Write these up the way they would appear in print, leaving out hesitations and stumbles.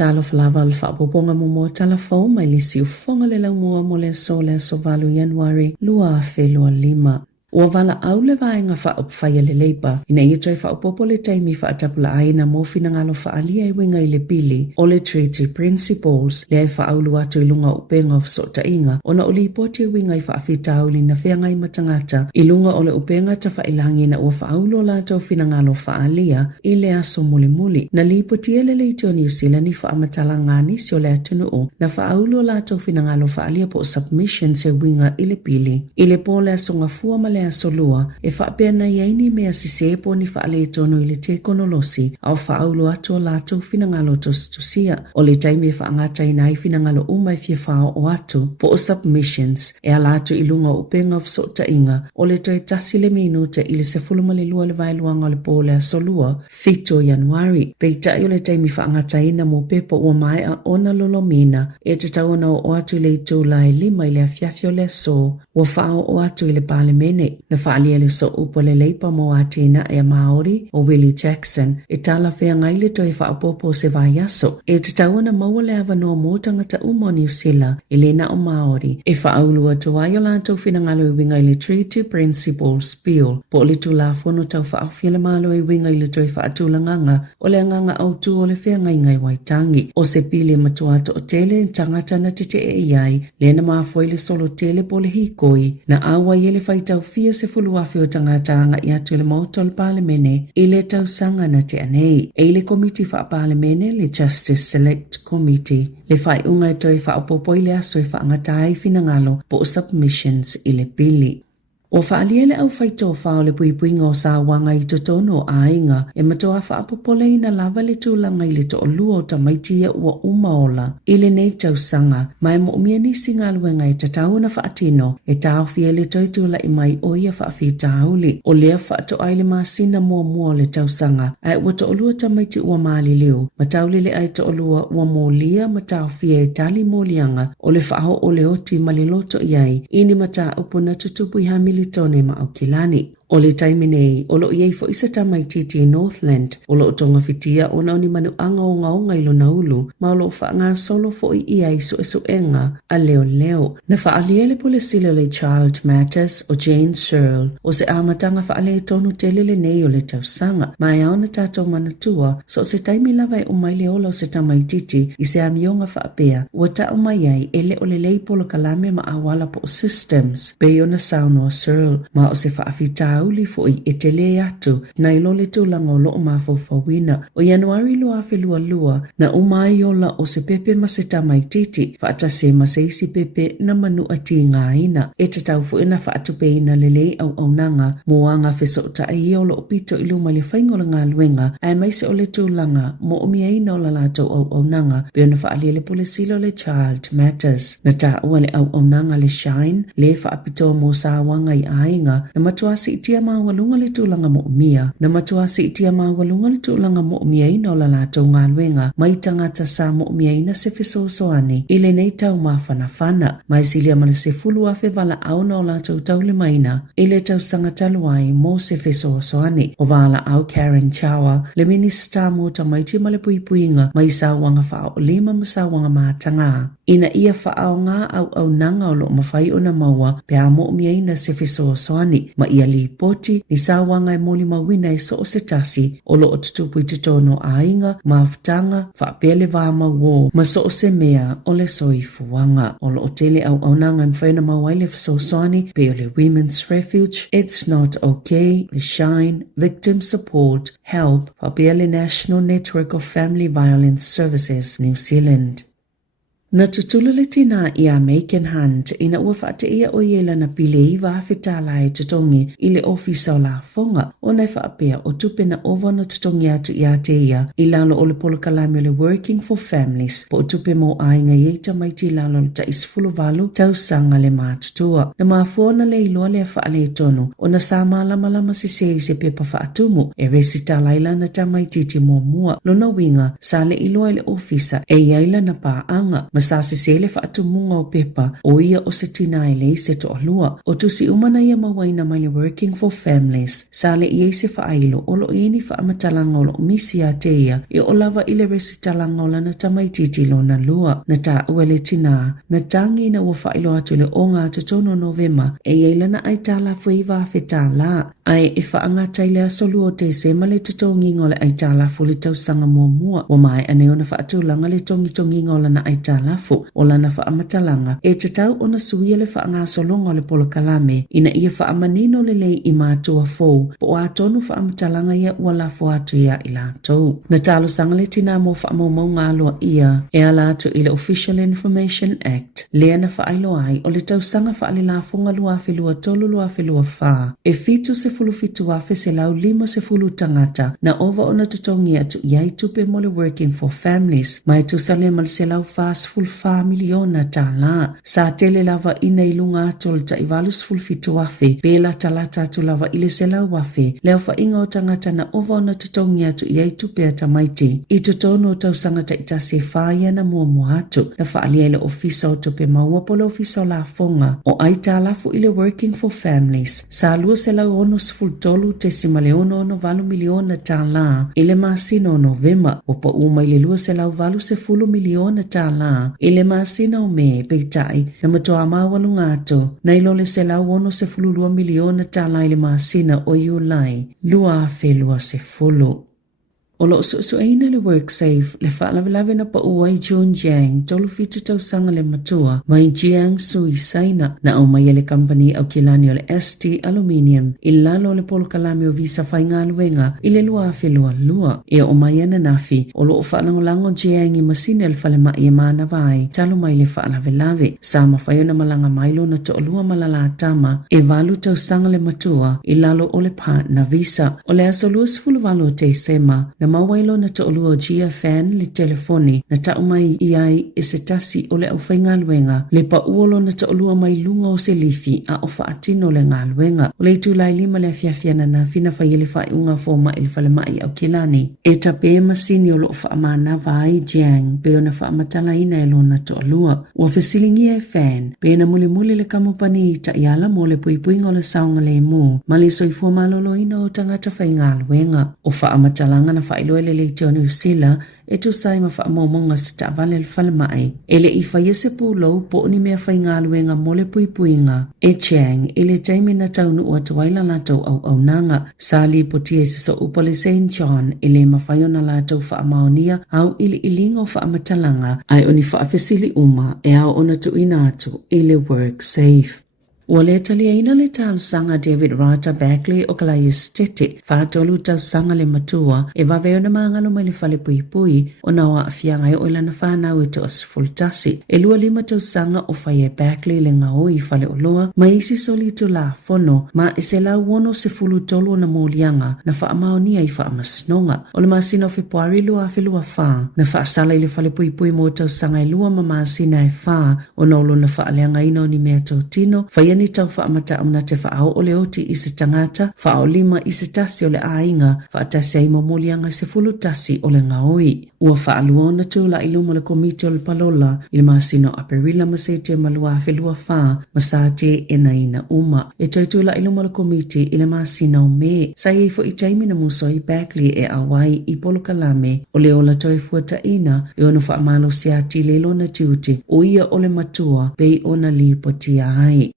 Tala Fou le whaapoponga mo Tala Fou mai lisi ufonga le laumua mo le so valu Januari lua felua lima. Ua wala au le vaenga whaopwhaia le leipa, ina ia trai whaopopo le taimi whaatapula aina mo finangalo whaalia I winga I le pili o le Treaty Principles, le ai whaaulu atu I lunga upenga of sota inga, ona o li poti winga I whaafitauli na whianga I matangata, I lunga o le upenga ta whailangi na ua whaaulu lato finangalo whaalia, I le aso muli, na li poti ele leiti o New Zealand I whaamatala ngani si o le atunu o, na whaaulu lato finangalo whaalia po submission se winga I le pili, I le po le aso ngafua male solua e whaapea na iaini mea sisepo ni whaale tono I le te konolosi au whaaulo atu o lato finangalo tusia o le taimi whaangata inai finangalo umai fia whao o atu po o submissions e alatu ilunga upenga of sota inga o le toi tasi le minuta I le sefuluma le lua le vailuanga le po le solua fito Januari peita I o le taimi whaangata ina mo pepo ua mai a ona lolomina e te tauna o atu le tūlai lima I le afiafio le so ua whao o atu I le palemene na whaalia le so upo le leipa mo atina e Maori o Willie Jackson e tala whea ngaile to e whaapopo se vaiaso e te tawana maua le avanoa mo tangata umo New Zealand e lena o Maori e whaaulua to aio lantou finangalo I winga I le Treaty Principles Bill po le tula fono tau whaafia le malo I winga I le toi whaatula nganga o le nganga au tu o le whea ngai waitangi o se pile matuato o tele tangata na tete e iai lena maafoi le solo tele po le hikoi na awa ye le whaitau fia se fuluafi o tangata I atu le mauto le palemene I le tausanga na te anei e le komiti wha palemene le Justice Select Committee le whai unga toi whaapopo I le aso I whaangatai finangalo po submissions I le pili. O whaaliele au whaito whao le puipuinga o Sāwanga I totono a inga e matoa whaapopole ina lava le tūlanga I le to o lua o tamaitia ua umaola I le nei tausanga mai mo umia ni singa luenga I tatau na whaatino e tau fia le toitula I mai oia whaafi tauli o lea whaato ai le masina mua le tausanga ai ua to o lua tamaiti ua maali liu matauli le ai to o lua ua molia matau fia e tali molianga o le whaaho o le oti maliloto iai ini mata upuna tutupu I hamili tone ma au kilani. O le taimi nei, o lo iei fo isa tamaititi Northland, o lo tonga fitia o nauni manu anga o ngaunga ilo naulu, ma o lo whaanga solo fo I ia isu enga a leo. Na whaaliele po le silo le Child Matters o Jane Searle, o se amatanga whaale tonu telele nei o le tausanga, ma e aona tato manatua, so se taimi lava o mai leo lo se tamaititi, I se amionga whaapea, ua ta o mai ai ele o le leipolo kalame ma awala po systems, be ona Sāmoa Searle, ma o se whaafita uli fo I tele atu na ilo le tūlanga o loo mafofawina o Januari lua lua na umai ola o se pepe ma se tamaititi whaatase ma se isi pepe na manu ati ngā ina e te tau fo ina whaatupe ina lelei au nanga mo anga feso ta ai o loo pito I luma le whaingola ngā luenga ai mai se o le tūlanga mo umia ina o la lato au nanga pe ona whaalia le pole silo le Child Matters na ta ua le au nanga le Shine le whaapito mo Sāwanga I ainga na matuasi itia mawalunga le tūlanga mo umia na matuasi itia mawalunga le tūlanga mo umia ina o la lato ngā luenga mai tangata sa mo umia ina se feso soani ile nei tau mawhanawhana mai silia mana se fulu afe vala au na o lato tau le maina ile tau sangataluai mo se feso soani o vala au Karen Chawa le minister mo tamaiti ma le puipuinga mai Sāwanga whao o lima ma Sāwanga mātanga ina ia whaao ngā au nanga o lo mawhai o na maua pe a mo umia ina se feso soani ma ia li poti ni Sāwanga e moli mawina so o se tasi o lo o tutupu I tutono a inga maafutanga whaapele vāma wō ma so o se mea o le soifuanga o lo o tele au nanga mwhaina mawai le fsoswani pe o le Women's Refuge It's Not Okay le Shine Victim Support Help whaapele National Network of Family Violence Services New Zealand. Na tutula le tina ia Macon Hunt ina ua whaate ia o iela na pile I whaafetala e tutongi I le ofisa o la fonga o nei whaapea o tupe na ova na tutongi atu ia te ia I lalo o le polokalame o le Working for Families po o tupe mo ainga ieita maiti lalo le ta isfulu valu tausanga le mātutua. Na maafuona le iloa le whaale tonu o na sāma lama se pepa whaatumu e resita laila na tamaititi mua lona winga sa le iloa le ofisa e iaila na paanga masasi sele whaatumunga o pepa o ia o se tina ele se to alua. O tusi umana ia mawaina mai le Working for Families. Sale ia se whaailo o lo ini whaamatalanga o lo misi a te ia e o lava ile resi talanga o lana tamaititi lo na lua. Na ta uele tina, na tangi na ua whailo atu le o ngā tutono Novema e ielana ai Tala Fou i whawhetala. Ai e whaangata ile asolu o te se male tutongi ngole ai Tala Fou le tausanga mua o mai ane ona whaatulanga le tongi ngolana ai Tala Fou o lana whaamatalanga e te tau ona suia le whaanga solonga le polo kalame ina ia whaamanino le lei i mātua fou po a tonu whaamatalanga ia ua lafo atu ia i lātou. Na talo sanga le tina mo whaamau ngā loa ia e ala atu i le Official Information Act lea na whaailo ai o le tausanga whaale lafonga lua whelua tolu lua whelua wha e fitu se fulu fitu afe se lau 5 se fulu tangata na ova ona tutongi atu iai tupe mo le Working for Families mai tu sale mal se lau fas full fa miliona tala sa tele lava ina ilunga atol ta ivalus full fitu afe pela talata tu lava ile se lau afe leo fa inga o tangata na ova ona tutongi atu iai tupe ata maiti i tutono tausanga ta ita se faya na mua atu na faalia ile ofisa o tupe maua polo ofisa o la fonga o ai Tala Fou ile Working for Families sa lua se lau ono full tolu te simale ono valu miliona tala ile masino Novema o pa uma ile lua se lau valu se fulu miliona tala ile masina o me peitai na matoa mawalu ngato na ilole se lau ono se fulu lua miliona tala ile masina o iulai lua fe lua se fulu. O lo suaina le WorkSafe le whaalavelave na pa uai John Jiang tolu fitu tausanga le matua mai Jiang suisaina na au mai le company au kilani o le ST Aluminium i lalo le polo kalame o visa whainga luenga i le lua afe lua e o mai ana nafi o lo o whaalangolango Jiang i masine le whalema i maana vai talo mai le whaalavelave sa mawhaiona malanga mailo na to lua malala tama e valu tausanga le matua i lalo o le partner visa o le aso lua sifulu valu te sema na mawailo na to'olua o Gia fan le telefoni na taumai iai e se tasi o le au whainga luenga le pa uolo na to'olua mai lunga o se lifi a o whaatino le ngā luenga o le tulai 5 le fiafiana na fina whaiele whaiunga fōma il whalemai au kilani e ta pe masini o lo whaamana vai Jiang pe o na whaamatala ina e lo na to'olua ua whesilingi e fan pe na muli le kamupani ta iala mo le puipuinga o le saunga le mu ma le soifua malolo ina o tangata whainga luenga o whaamatalanga na whailoele le te o New Zealand e tu sai ma whaamomonga se ta vale le whalemai ele i whaiese pūlou po ni mea whainga luenga mo le puipuinga e Chiang ele taimi na taunu ua tawaila la tau au nanga sali po tia se so upa le St. John ele ma whaiona la tau whaamaonia au ili ilinga o whaamatalanga ai oni whaafesili uma e au ona tu inatu ele WorkSafe. Ua le taliaina le talusanga David Rata Beckley o kalai estete whaatolu talusanga le matua e waweona maangalo mai le whale pui o na wa afianga e oila na whanau e to asfultasi e lua 5 talusanga o whaie Beckley le ngao i whale o loa ma isi soli tu la fono ma e se la wono se fulu tolu na molianga na whaamaonia i whaamasnonga o le masina o Februari lua afe lua wha na whaasala i le whale pui mo talusanga e lua mamasina e wha o na olo na whaaleanga ina o ni mea tautino whaia ni tau whaamata amna te whaao o le oti i se tangata, whaao 5 i se tasi o le ainga, whaatasi ai momolianga se fulu tasi o le ngaoi. Ua whaaluona tu la iluma le komite o le palola, i le masino aperila masete malua whelua wha, masate e na ina uma. E tautu la iluma le komite i le masino me, sa iei fo i taimi na muso i Beckley e awai i polo kalame, o le ola toi fuata ina, e ono whaamalo se ati lelo na tiute, o ia o le matua, pei ona li potia hai.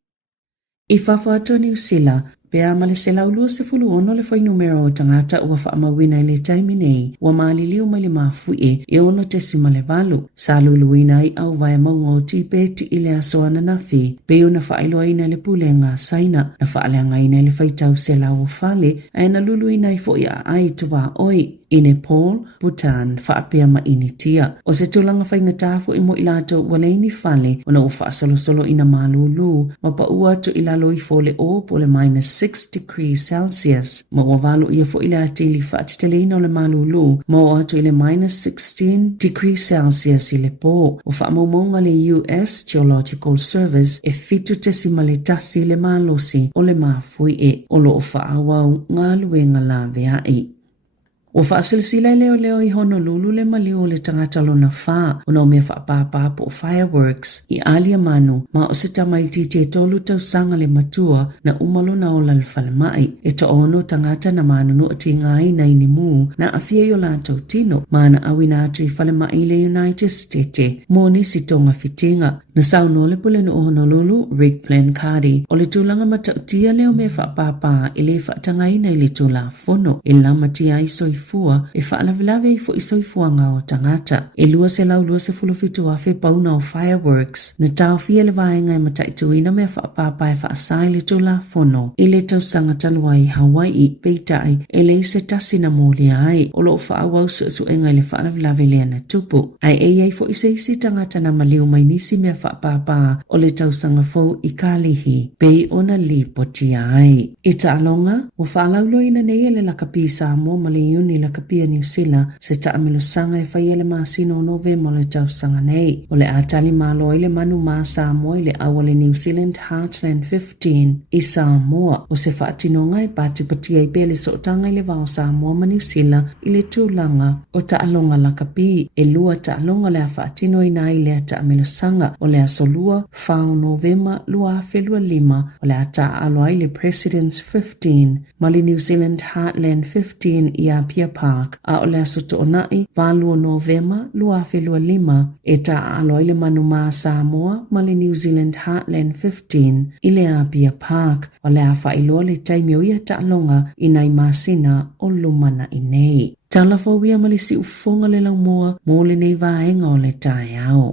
I whawhata New Zealand, pea male se laulua se fulu ono le whai numero o tangata ua whaamawina i le taimi nei, ua maali liu mai le mafue e ono te si male valu. Sa luluina i au vai maunga o tipeti i le asoana na fi, pe una whaailoa ina le pule ngā saina, na whaaleanga ina le whaitau se lau o fale, aina luluina i fo ia ai tuwa oi. I Nepal, Bhutan, whaapea ma initia. O se tulanga whaingatafu i mo ilato waleini fale, ona o whaasolo ina malulu, ma pa uatu ilalo i fole o po le -6 degrees Celsius. Ma o walu ia fo ila atili whaatiteleina o le malulu, ma o atu ile -16 degrees Celsius i le po. O whaamaunga le US Geological Service e fitu tesima le tasi le malosi o le mafui e o lo o whaawau ngā luenga la veai. O whaasilsila leo I Honolulu le maliu le tangata lona wha o no mea whaapapa po fireworks I alia manu ma o se tamaiti te tolu tau sanga le matua na umalo na o lalwhalemai e ta ono tangata na manunu o ti ngai na inimu na afia yo lātou tino ma na awina atu I whalemai le United States mo nisi tonga fitinga na sauno le pule no o Honolulu Rick Planchardi o le tūlanga matautia leo mea whaapapa I le whaatangai na I le tūla fono e lama tia I soifua e whaalavelave I fo I soifuanga o tangata e lua se lau lua se fulufitu afe pauna o fireworks na tau fia le vaenga e mataituina mea whaapapa e whaasai le tūla fono I le tausanga talua I Hawaii peitai e le se tasi na mōlia ai o lo whaawau su enga I le whaalavelave lea na tupu ai fo I se isi tangata na maliu mai nisi mea whaapapa o le tausanga fau I kālihi pei ona li potia ai I ta alonga o whaalaulo ina nei ele lakapi Sāmoa ma le iuni lakapia New Zealand se ta amelo sanga e whai ele masino nove mo le tausanga nei o le atali malo ile manu ma Sāmoa I le awale New Zealand Heartland 15 I Sāmoa o se whaatinonga e pātipatia I pele sotanga I le vao Sāmoa ma New Zealand I le tūlanga o ta alonga lakapi e lua ta alonga le a whaatino ina I le ta amelo sanga o le asolua whao Novema lua felua lima o le ata aloa I le President's 15 ma le New Zealand Heartland 15 I Apia Park a o le asoto onai valua Novema lua felua lima e ta aloa I le manu ma Sāmoa ma le New Zealand Heartland 15 I le Apia Park o le a whailoa le taimio ia ta alonga I nai masina o lumana I nei. Tala Fou ia malisi ufonga le lau moa mo le nei vaenga o le tai au.